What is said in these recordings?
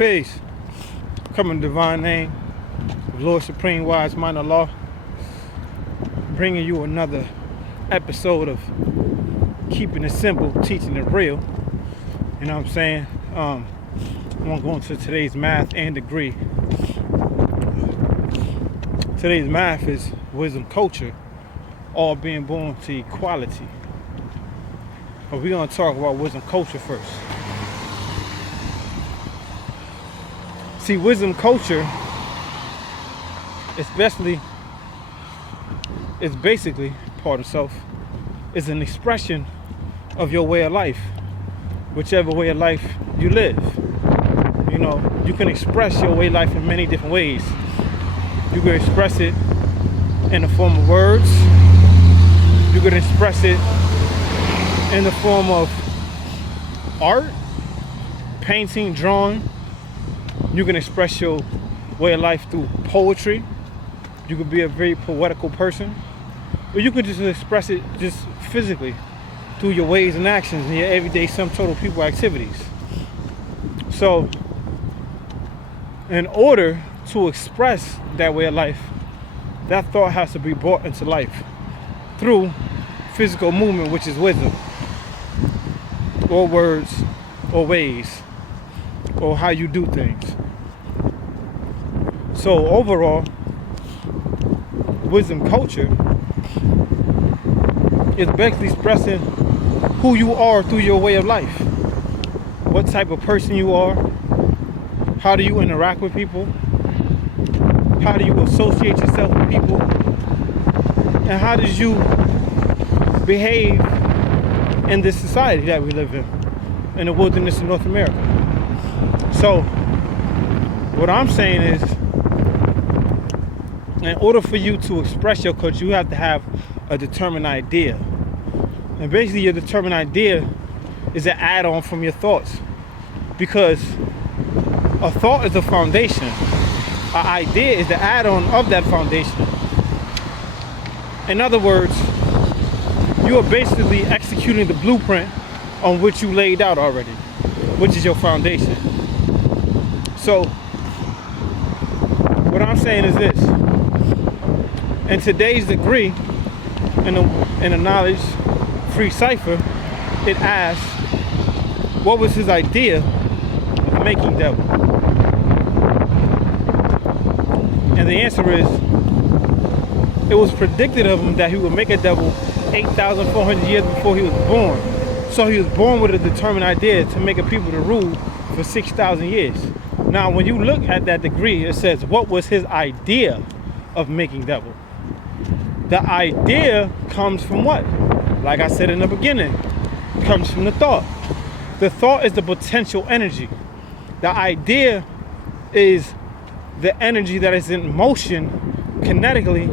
Peace. Come in divine name of Lord Supreme Wise Mind of Law. Bringing you another episode of Keeping It Simple, Teaching It Real. You know what I'm saying? I'm going to go into today's math and degree. Today's math is wisdom culture, all being born to equality. But we're going to talk about wisdom culture first. See, wisdom culture is basically, pardon self, is an expression of your way of life, whichever way of life you live. You know, you can express your way of life in many different ways. You can express it in the form of words. You can express it in the form of art, painting, drawing. You can express your way of life through poetry. You could be a very poetical person. Or you could just express it just physically through your ways and actions and your everyday sum total people activities. So, in order to express that way of life, that thought has to be brought into life through physical movement, which is wisdom, or words, or ways, or how you do things. So overall, wisdom culture is basically expressing who you are through your way of life. What type of person you are. How do you interact with people? How do you associate yourself with people? And how did you behave in this society that we live in the wilderness of North America? So, what I'm saying is, in order for you to express your culture, you have to have a determined idea. And basically, your determined idea is an add-on from your thoughts. Because a thought is a foundation. An idea is the add-on of that foundation. In other words, you are basically executing the blueprint on which you laid out already, which is your foundation. So, what I'm saying is this. In today's degree, in a knowledge-free cipher, it asks, what was his idea of making devil? And the answer is, it was predicted of him that he would make a devil 8,400 years before he was born. So he was born with a determined idea to make a people to rule for 6,000 years. Now, when you look at that degree, it says, what was his idea of making devil? The idea comes from what? Like I said in the beginning, it comes from the thought. The thought is the potential energy. The idea is the energy that is in motion kinetically.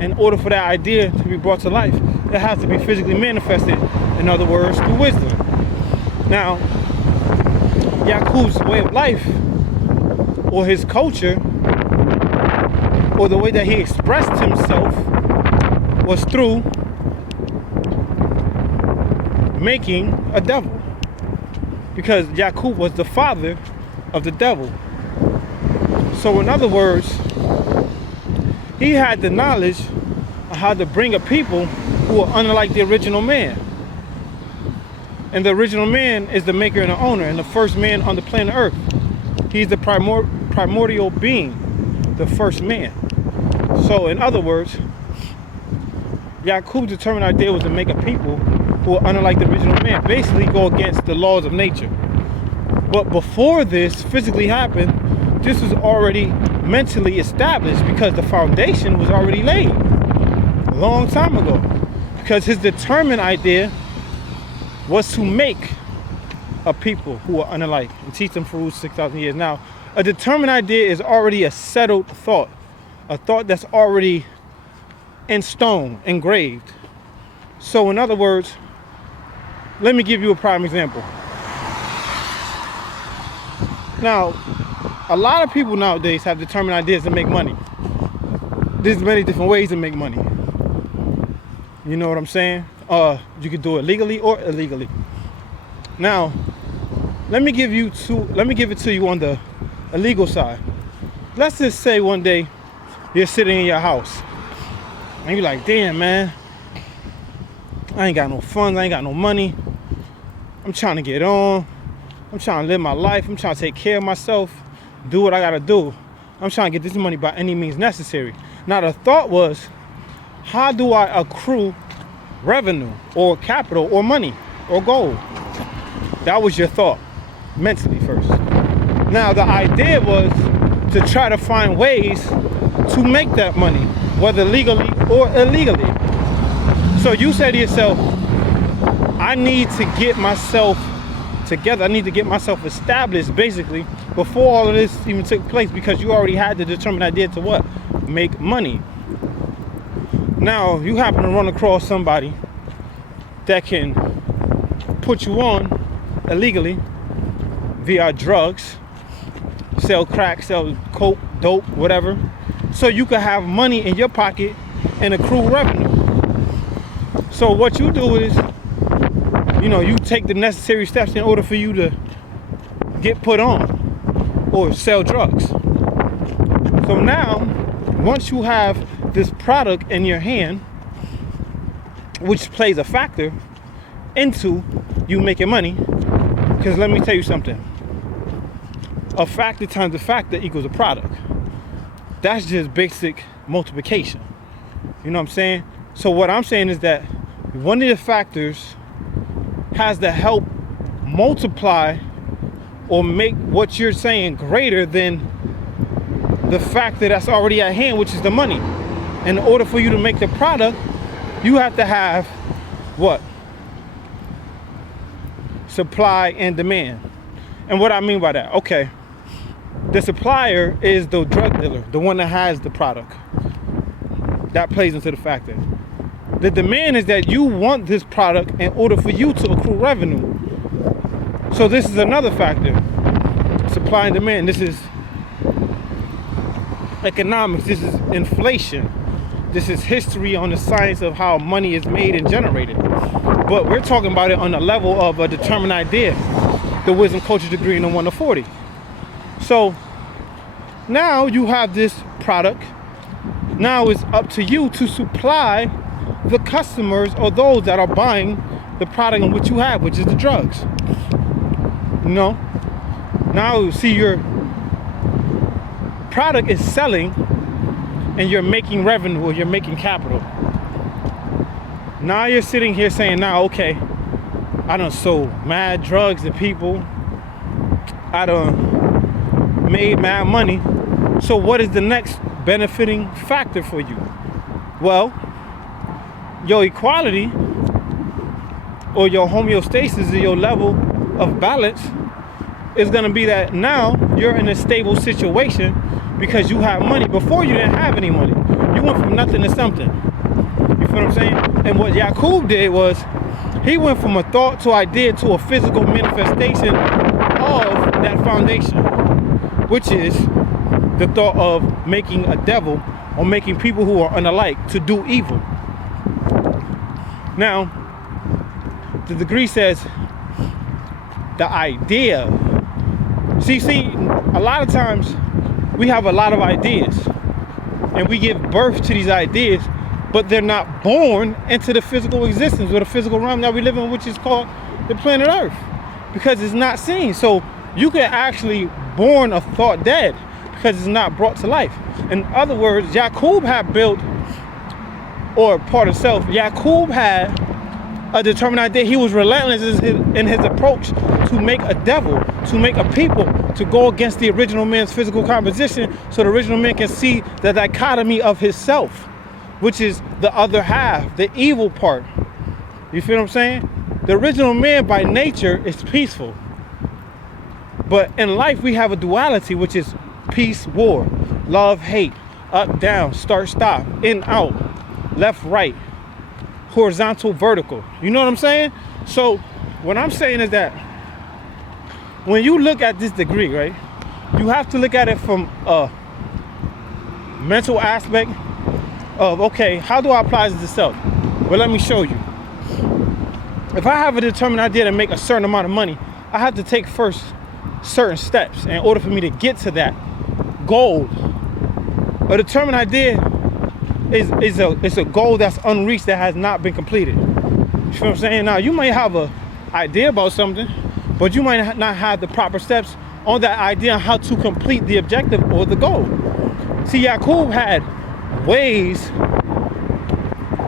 In order for that idea to be brought to life, it has to be physically manifested. In other words, through wisdom. Now, Yakub's way of life, or his culture, or the way that he expressed himself, was through making a devil. Because Yakub was the father of the devil. So in other words, he had the knowledge of how to bring a people who are unlike the original man. And the original man is the maker and the owner, and the first man on the planet Earth. He's the primordial being, the first man. So in other words, Yakub's determined idea was to make a people who are unlike the original man, basically go against the laws of nature. But before this physically happened, this was already mentally established because the foundation was already laid a long time ago. Because his determined idea was to make a people who are unlike and teach them for 6,000 years. Now, a determined idea is already a settled thought, a thought that's already in stone, engraved. So in other words, let me give you a prime example. Now, a lot of people nowadays have determined ideas to make money. There's many different ways to make money. You know what I'm saying? You can do it legally or illegally. Now, let me give it to you on the illegal side. Let's just say one day you're sitting in your house and you're like, damn, man, I ain't got no funds, I ain't got no money. I'm trying to get on. I'm trying to live my life. I'm trying to take care of myself, do what I gotta do. I'm trying to get this money by any means necessary. Now the thought was, how do I accrue revenue or capital or money or gold? That was your thought, mentally first. Now the idea was to try to find ways to make that money, whether legally or illegally. So you say to yourself, I need to get myself together. I need to get myself established, basically, before all of this even took place, because you already had the determined idea to what? Make money. Now, you happen to run across somebody that can put you on illegally via drugs, sell crack, sell coke, dope, whatever, so you can have money in your pocket and accrue revenue. So what you do is, you take the necessary steps in order for you to get put on or sell drugs. So now, once you have this product in your hand, which plays a factor into you making money, because let me tell you something, a factor times a factor equals a product. That's just basic multiplication. You know what I'm saying? So what I'm saying is that one of the factors has to help multiply or make what you're saying greater than the factor that's already at hand, which is the money. In order for you to make the product, you have to have what? Supply and demand. And what I mean by that, okay, the supplier is the drug dealer, the one that has the product. That plays into the factor. The demand is that you want this product in order for you to accrue revenue. So this is another factor. Supply and demand. This is economics. This is inflation. This is history on the science of how money is made and generated. But we're talking about it on the level of a determined idea. The wisdom culture degree in the 1 to 40. So now you have this product. Now it's up to you to supply the customers or those that are buying the product in which you have, which is the drugs. Now you see your product is selling and you're making revenue or you're making capital. Now you're sitting here saying, now, okay, I done sold mad drugs to people. I done made mad money. So what is the next benefiting factor for you? Well, your equality or your homeostasis or your level of balance is going to be that now you're in a stable situation because you have money. Before you didn't have any money. You went from nothing to something. You feel what I'm saying? And what Yaqub did was he went from a thought to idea to a physical manifestation of that foundation, which is the thought of making a devil or making people who are unalike to do evil. Now, the degree says the idea. See, a lot of times we have a lot of ideas and we give birth to these ideas, but they're not born into the physical existence or the physical realm that we live in, which is called the planet Earth, because it's not seen. So you can actually born a thought dead because it's not brought to life. In other words, Yaqub had built, or part of self, Yaqub had a determined idea. He was relentless in his approach to make a devil, to make a people, to go against the original man's physical composition so the original man can see the dichotomy of his self, which is the other half, the evil part. You feel what I'm saying? The original man by nature is peaceful. But in life we have a duality, which is peace, war, love, hate, up, down, start, stop, in, out, left, right, horizontal, vertical. You know what I'm saying? So what I'm saying is that when you look at this degree, right, you have to look at it from a mental aspect of, okay, how do I apply this to self? Well, let me show you. If I have a determined idea to make a certain amount of money, I have to take first certain steps in order for me to get to that goal. A determined idea is a goal that's unreached, that has not been completed. You feel what I'm saying? Now, you might have an idea about something, but you might not have the proper steps on that idea on how to complete the objective or the goal. See, Yaqub had ways,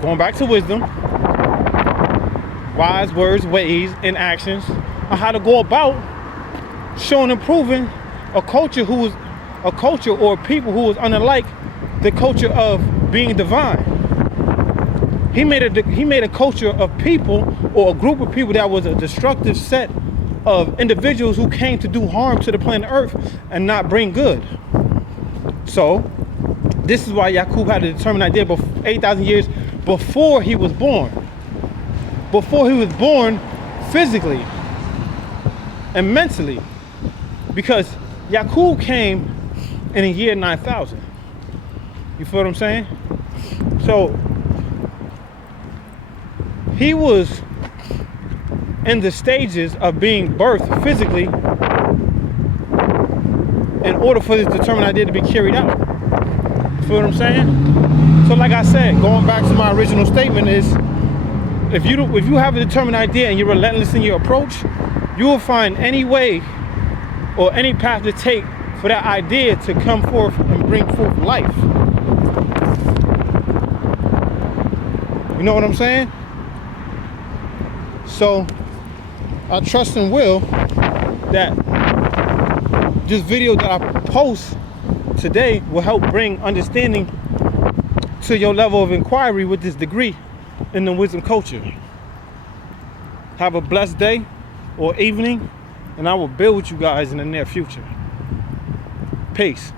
going back to wisdom, wise words, ways, and actions on how to go about showing and proving a culture or people who was unlike the culture of being divine. He made a culture of people, or a group of people, that was a destructive set of individuals who came to do harm to the planet Earth and not bring good. So this is why Yaqub had a determined idea 8,000 years before he was born. Before he was born physically and mentally. Because Yaqub came in the year 9,000. You feel what I'm saying? So he was in the stages of being birthed physically in order for this determined idea to be carried out. You feel what I'm saying? So like I said, going back to my original statement, is if you have a determined idea and you're relentless in your approach, you will find any way or any path to take for that idea to come forth and bring forth life. You know what I'm saying? So I trust and will that this video that I post today will help bring understanding to your level of inquiry with this degree in the wisdom culture. Have a blessed day or evening, and I will build with you guys in the near future. Peace.